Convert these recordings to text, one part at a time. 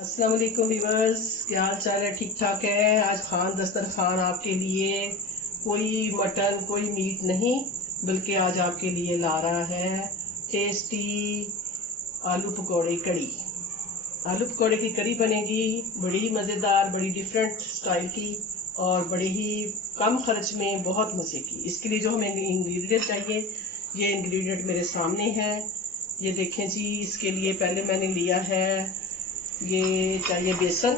अस्सलाम वालेकुम व्यूअर्स, क्या हाल चाल है? ठीक ठाक है। आज खान दस्तरखान आपके लिए कोई मटन कोई मीट नहीं, बल्कि आज आपके लिए ला रहा है टेस्टी आलू पकौड़े कड़ी। आलू पकौड़े की कड़ी बनेगी, बड़ी मज़ेदार, बड़ी डिफरेंट स्टाइल की और बड़े ही कम खर्च में बहुत मज़े की। इसके लिए जो हमें इंग्रेडिएंट चाहिए, ये इंग्रेडिएंट मेरे सामने है। ये देखें जी, इसके लिए पहले मैंने लिया है, ये चाहिए बेसन।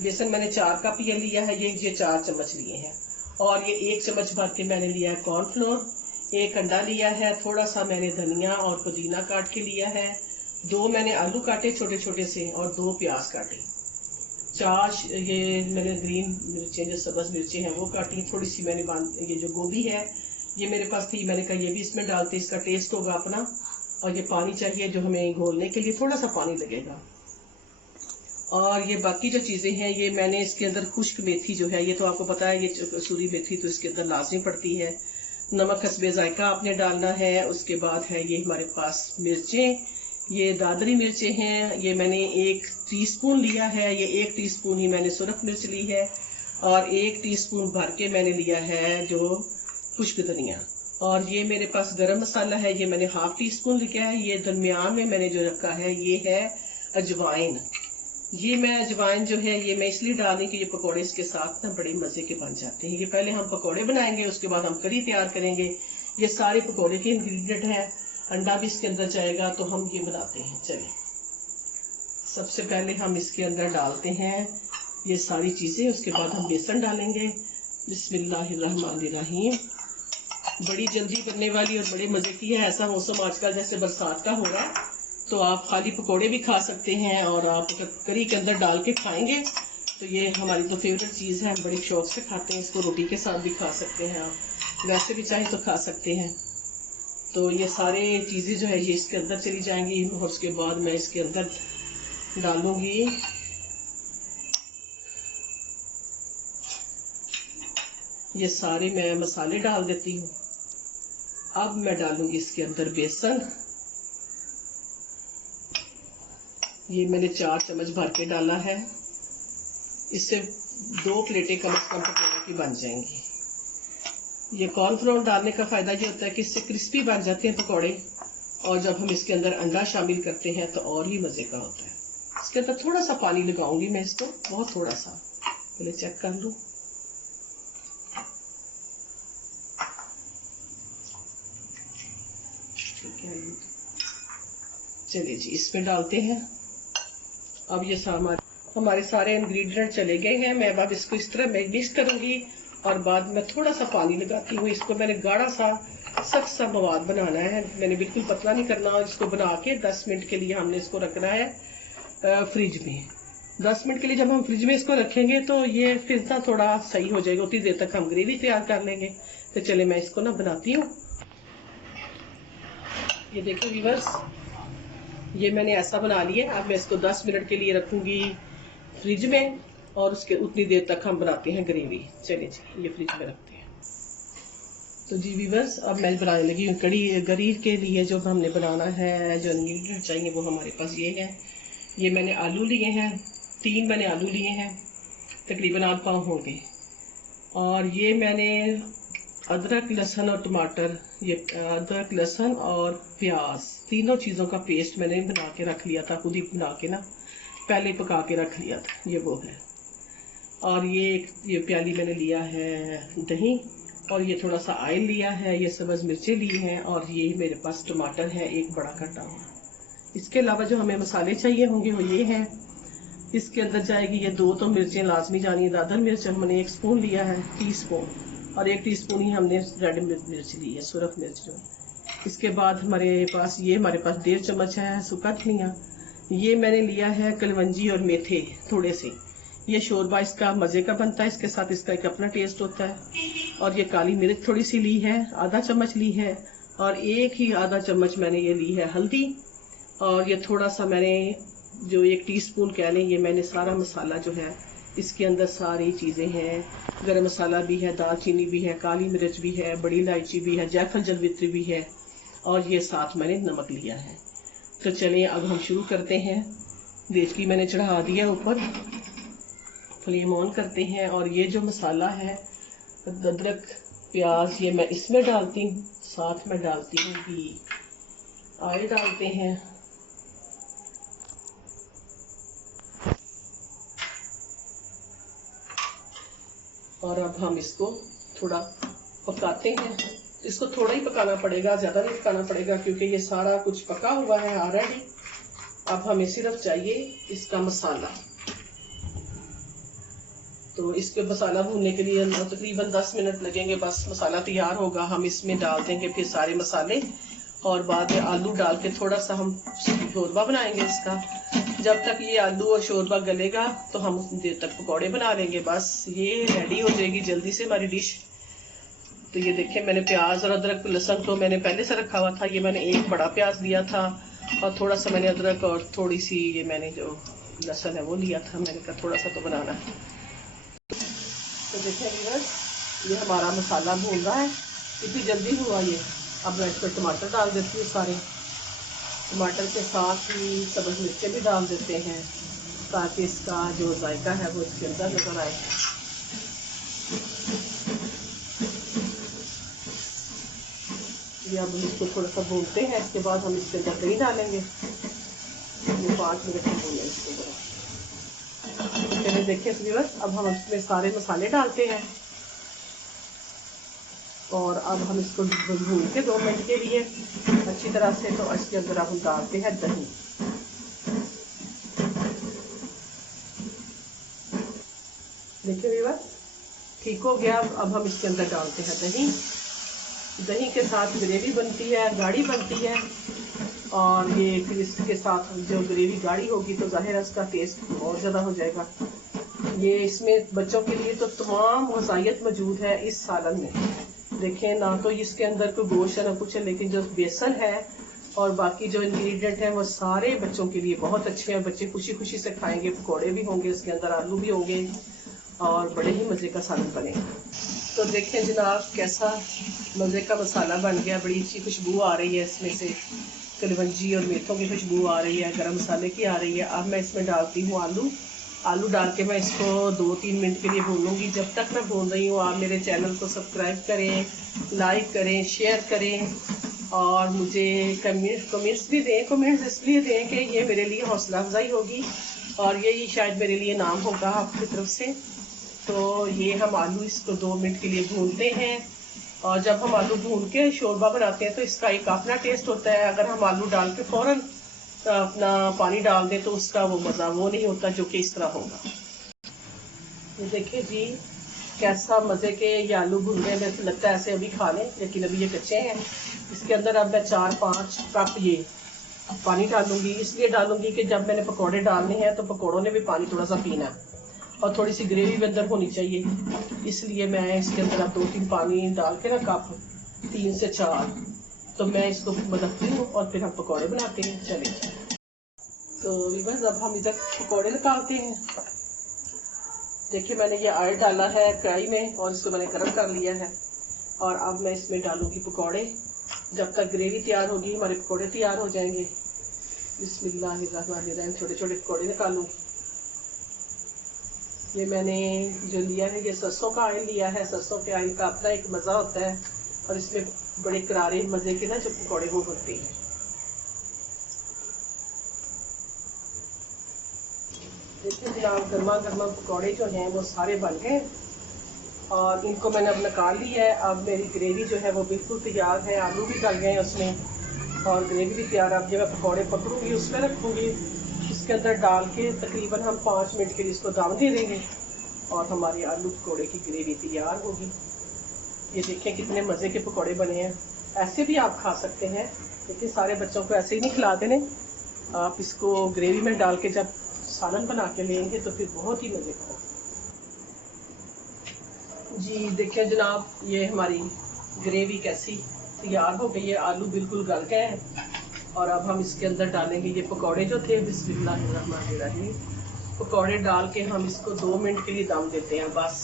बेसन मैंने 4 कप ये लिया है, ये 4 चम्मच लिए हैं। और ये 1 चम्मच भर के मैंने लिया है कॉर्नफ्लोर। 1 अंडा लिया है, थोड़ा सा मैंने धनिया और पुदीना काट के लिया है। 2 मैंने आलू काटे छोटे छोटे से और 2 प्याज काटे। 4 ये मैंने ग्रीन मिर्चें, जो सब्ज मिर्चें हैं वो काटी। थोड़ी सी मैंने ये जो गोभी है ये मेरे पास थी, मैंने कहा ये भी इसमें डालते, इसका टेस्ट होगा अपना। और ये पानी चाहिए जो हमें घोलने के लिए, थोड़ा सा पानी लगेगा। और ये बाकी जो चीज़ें हैं, ये मैंने इसके अंदर खुश्क मेथी जो है, ये तो आपको पता है, ये कसूरी मेथी तो इसके अंदर लाजमी पड़ती है। नमक हस्बे जायका आपने डालना है। उसके बाद है ये हमारे पास मिर्चें, ये दादरी मिर्चें हैं, ये मैंने 1 टीस्पून लिया है। ये 1 टीस्पून ही मैंने सुरख मिर्च ली है। और 1 टीस्पून भर के मैंने लिया है जो खुश्क धनिया। और ये मेरे पास गरम मसाला है, ये मैंने ½ टीस्पून लिया है। ये दरमियान में मैंने जो रखा है ये है अजवाइन। ये मैं अजवाइन जो है ये मैं इसलिए डाल रही कि ये पकौड़े इसके साथ ना बड़े मज़े के बन जाते हैं। ये पहले हम पकौड़े बनाएंगे, उसके बाद हम करी तैयार करेंगे। ये सारे पकौड़े के इंग्रेडिएंट हैं, अंडा भी इसके अंदर जाएगा, तो हम ये बनाते हैं। चलिए, सबसे पहले हम इसके अंदर डालते हैं ये सारी चीज़ें, उसके बाद हम बेसन डालेंगे। बिस्मिल्लाहिर्रहमानिर्रहीम। बड़ी जल्दी बनने वाली और बड़े मज़े की है। ऐसा मौसम आजकल जैसे बरसात का हो रहा है, तो आप खाली पकोड़े भी खा सकते हैं और आप करी के अंदर डाल के खाएंगे तो ये हमारी तो फेवरेट चीज़ है, हम बड़े शौक से खाते हैं इसको। रोटी के साथ भी खा सकते हैं, आप वैसे भी चाहे तो खा सकते हैं। तो ये सारे चीज़ें जो है ये इसके अंदर चली जाएंगी और उसके बाद मैं इसके अंदर डालूंगी ये सारे, मैं मसाले डाल देती हूँ। अब मैं डालूंगी इसके अंदर बेसन। ये मैंने 4 चम्मच भर के डाला है। इससे 2 प्लेटें कम से कम पकौड़े की बन जाएंगी। ये कॉर्नफ्लोर डालने का फ़ायदा ये होता है कि इससे क्रिस्पी बन जाते हैं पकौड़े, और जब हम इसके अंदर अंडा शामिल करते हैं तो और ही मज़े का होता है। इसके अंदर थोड़ा सा पानी लगाऊंगी मैं इसको, बहुत थोड़ा सा, पहले चेक कर लूँ। ठीक है, चलिए जी, इसमें डालते हैं। अब ये हमारे सारे इंग्रेडिएंट चले गए हैं। मैं अब इसको इस तरह मिक्स करूंगी और बाद में थोड़ा सा पानी लगाती हूँ। इसको मैंने गाढ़ा सा सख्त सा मवाद बनाना है, मैंने बिल्कुल पतला नहीं करना। इसको बना के 10 मिनट के लिए हमने इसको रखना है फ्रिज में। 10 मिनट के लिए जब हम फ्रिज में इसको रखेंगे तो ये फिर ना थोड़ा सही हो जाएगा। उतनी देर तक हम ग्रेवी तैयार कर लेंगे। तो चले मैं इसको ना बनाती हूँ। ये देखिए व्यूअर्स, ये मैंने ऐसा बना लिया। अब मैं इसको 10 मिनट के लिए रखूंगी फ्रिज में और उसके उतनी देर तक हम बनाते हैं ग्रेवी। चलिए जी, ये फ्रिज में रखते हैं। तो जी व्यूअर्स, अब मैं बनाने लगी हूँ कड़ी के लिए जो हमने बनाना है, जो इंग्रेडिएंट चाहिए वो हमारे पास ये है। ये मैंने आलू लिए हैं, 3 मैंने आलू लिए हैं, तकरीबन 8 पाव होंगे। और ये मैंने अदरक लहसुन और टमाटर, ये अदरक लहसुन और प्याज, तीनों चीज़ों का पेस्ट मैंने बना के रख लिया था, खुद ही बना के ना पहले पका के रख लिया था। ये वो है। और ये प्याली मैंने लिया है दही, और ये थोड़ा सा ऑयल लिया है, ये सब्ज़ मिर्चें ली हैं, और ये मेरे पास टमाटर है 1 बड़ा कटा हुआ। इसके अलावा जो हमें मसाले चाहिए होंगे वो ये हैं। इसके अंदर जाएगी ये 2 तो मिर्चें लाजमी जानी है। दादर मिर्च हमने 1 स्पून लिया है, टीस्पून, और 1 टीस्पून ही हमने रेड मिर्च ली है, सुरख मिर्च जो। इसके बाद हमारे पास 1.5 चम्मच है सूखा धनिया। ये मैंने लिया है कलवंजी और मेथे थोड़े से। ये शोरबा इसका मज़े का बनता है, इसके साथ इसका एक अपना टेस्ट होता है। और ये काली मिर्च थोड़ी सी ली है, आधा चम्मच ली है। और 1 ही आधा चम्मच मैंने ये ली है हल्दी। और ये थोड़ा सा मैंने जो 1 टीस्पून कह लें, ये मैंने सारा मसाला जो है इसके अंदर सारी चीज़ें हैं। गरम मसाला भी है, दालचीनी भी है, काली मिर्च भी है, बड़ी इलायची भी है, जायफल जलवित्री भी है, और ये साथ मैंने नमक लिया है। तो चलिए अब हम शुरू करते हैं। देचकी मैंने चढ़ा दिया ऊपर, फ्लेम ऑन करते हैं। और ये जो मसाला है अदरक प्याज, ये मैं इसमें डालती हूँ, साथ में डालती हूँ घी। ऑयल डालते हैं, और अब हम इसको थोड़ा पकाते हैं। इसको थोड़ा ही पकाना पड़ेगा, ज्यादा नहीं पकाना पड़ेगा, क्योंकि ये सारा कुछ पका हुआ है ऑलरेडी। अब हमें सिर्फ चाहिए इसका मसाला। तो इसके मसाला भूनने के लिए तकरीबन 10 मिनट लगेंगे, बस मसाला तैयार होगा। हम इसमें डाल देंगे फिर सारे मसाले, और बाद में आलू डाल के थोड़ा सा हम शोरबा बनाएंगे इसका। जब तक ये आलू और शोरबा गलेगा तो हम उतनी देर तक पकौड़े बना लेंगे। बस ये रेडी हो जाएगी जल्दी से हमारी डिश। तो ये देखिए, मैंने प्याज और अदरक लहसुन तो मैंने पहले से रखा हुआ था। ये मैंने एक बड़ा प्याज लिया था, और थोड़ा सा मैंने अदरक और थोड़ी सी ये मैंने जो लहसुन है वो लिया था। मैंने कहा थोड़ा सा तो बनाना है। तो देखिए व्यूअर्स, ये हमारा मसाला भून रहा है, इतनी जल्दी हुआ ये। अब मैं इसमें टमाटर डाल देती हूँ सारे। टमाटर के साथ ही सब्ज़ मिर्चें भी डाल देते हैं, ताकि इसका जो जायका है वो इसके अंदर नजर आए। ये अब इसको थोड़ा सा भूनते हैं। इसके बाद हम इसके अंदर दही डालेंगे। ये 5 मिनट में भूनें इसको जरा। चलिए देखिए व्यूअर्स, अब हम इसमें सारे मसाले डालते हैं, और अब हम इसको भून के 2 मिनट के लिए अच्छी तरह से। तो इसके अंदर अब हम डालते हैं दही। देखिए व्यूअर्स, ठीक हो गया। अब हम इसके अंदर डालते हैं दही। दही के साथ ग्रेवी बनती है, गाढ़ी बनती है, और ये फिर इसके साथ जो ग्रेवी गाढ़ी होगी तो जाहिर है उसका टेस्ट और ज़्यादा हो जाएगा। ये इसमें बच्चों के लिए तो तमाम ग़िज़ाइयत मौजूद है इस सालन में। देखें, ना तो इसके अंदर कोई गोश्त है ना कुछ है, लेकिन जो बेसन है और बाकी जो इंग्रेडिएंट हैं वो सारे बच्चों के लिए बहुत अच्छे हैं। बच्चे खुशी खुशी से खाएंगे। पकौड़े भी होंगे इसके अंदर, आलू भी होंगे, और बड़े ही मज़े का सालन बनेगा। तो देखें जनाब, कैसा मज़े का मसाला बन गया। बड़ी अच्छी खुशबू आ रही है इसमें से, कलवंजी और मेथों की खुशबू आ रही है, गरम मसाले की आ रही है। अब मैं इसमें डालती हूँ आलू। आलू डाल के मैं इसको 2-3 मिनट के लिए भूनूंगी। जब तक मैं भून रही हूँ, आप मेरे चैनल को सब्सक्राइब करें, लाइक करें, शेयर करें, और मुझे कमेंट्स भी दें। कमेंट्स इसलिए दें कि ये मेरे लिए हौसला अफजाई होगी, और यही शायद मेरे लिए नाम होगा आपकी तरफ से। तो ये हम आलू इसको 2 मिनट के लिए भूनते हैं। और जब हम आलू भून के शोरबा बनाते हैं तो इसका एक अपना टेस्ट होता है। अगर हम आलू डाल के फौरन अपना पानी डाल दें तो उसका वो मज़ा वो नहीं होता जो कि इस तरह होगा। ये देखिए जी, कैसा मज़े के ये आलू भून रहे हैं। लगता है ऐसे अभी खा लें, लेकिन अभी ये कच्चे हैं। इसके अंदर अब मैं 4-5 कप ये पानी डालूंगी। इसलिए डालूंगी कि जब मैंने पकौड़े डालने हैं तो पकौड़ों ने भी पानी थोड़ा सा पीना है, और थोड़ी सी ग्रेवी भी अंदर होनी चाहिए। इसलिए मैं इसके अंदर अब 2-3 पानी डाल के ना कप 3 से 4, तो मैं इसको बदलती हूँ और फिर हम पकौड़े बनाते हैं। चलिए, तो बस अब हम इधर पकौड़े निकालते हैं। देखिए, मैंने ये ऑयल डाला है कढ़ाई में, और इसको मैंने गर्म कर लिया है। और अब मैं इसमें डालूंगी पकौड़े। जब तक ग्रेवी तैयार होगी हमारे पकौड़े तैयार हो जाएंगे। बिस्मिल्लाहिर्रहमानिर्रहीम। छोटे छोटे पकौड़े निकालूंगी। ये मैंने जो लिया है, ये सरसों का ऑयल लिया है। सरसों के ऑयल का अपना एक मज़ा होता है, और इसमें बड़े करारे मज़े के ना जो पकौड़े वो बनते हैं। देखिए जनाब, गर्मा गर्मा पकौड़े जो हैं वो सारे बन गए, और इनको मैंने अब निकाल लिया है। अब मेरी ग्रेवी जो है वो बिल्कुल तैयार है। आलू भी डल गए हैं उसमें, और ग्रेवी भी तैयार। अब जब मैं पकौड़े पकड़ूंगी उसमें रखूँगी, इसके अंदर डाल के तकरीबन हम 5 मिनट के लिए इसको दम दे देंगे, और हमारी आलू पकौड़े की ग्रेवी तैयार होगी। ये देखें कितने मज़े के पकौड़े बने हैं। ऐसे भी आप खा सकते हैं, लेकिन सारे बच्चों को ऐसे ही नहीं खिला देने। आप इसको ग्रेवी में डाल के जब सालन बना के लेंगे तो फिर बहुत ही मज़े का। जी देखिए जनाब, ये हमारी ग्रेवी कैसी तैयार हो गई है। आलू बिल्कुल गल गए हैं, और अब हम इसके अंदर डालेंगे ये पकौड़े जो थे। बिस्मिल्लाहिर्रहमानिर्रहीम। पकौड़े डाल के हम इसको 2 मिनट के लिए दम देते हैं बस।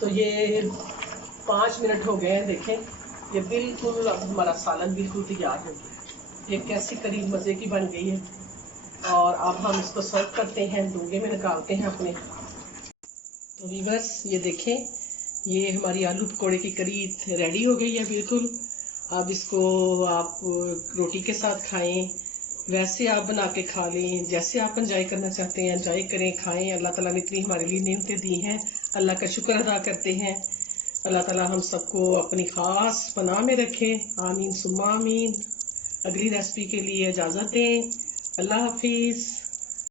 तो ये 5 मिनट हो गए हैं। देखें, ये बिल्कुल अब हमारा सालन बिल्कुल तैयार हो गया। ये कैसी करी मज़े की बन गई है। और अब हम इसको सर्व करते हैं, डूंगे में निकालते हैं अपने। तो वीवर्स ये देखें, ये हमारी आलू पकौड़े की करी रेडी हो गई है बिल्कुल। अब इसको आप रोटी के साथ खाएं, वैसे आप बना के खा लें, जैसे आप एंजॉय करना चाहते हैं एंजॉय करें, खाएं। अल्लाह ताला ने इतनी हमारे लिए नेमतें दी हैं, अल्लाह का शुक्र अदा करते हैं। अल्लाह ताला हम सबको अपनी ख़ास पनाह में रखें, आमीन सुम्मा आमीन। अगली रेसिपी के लिए इजाज़त दें। अल्लाह हाफिज़।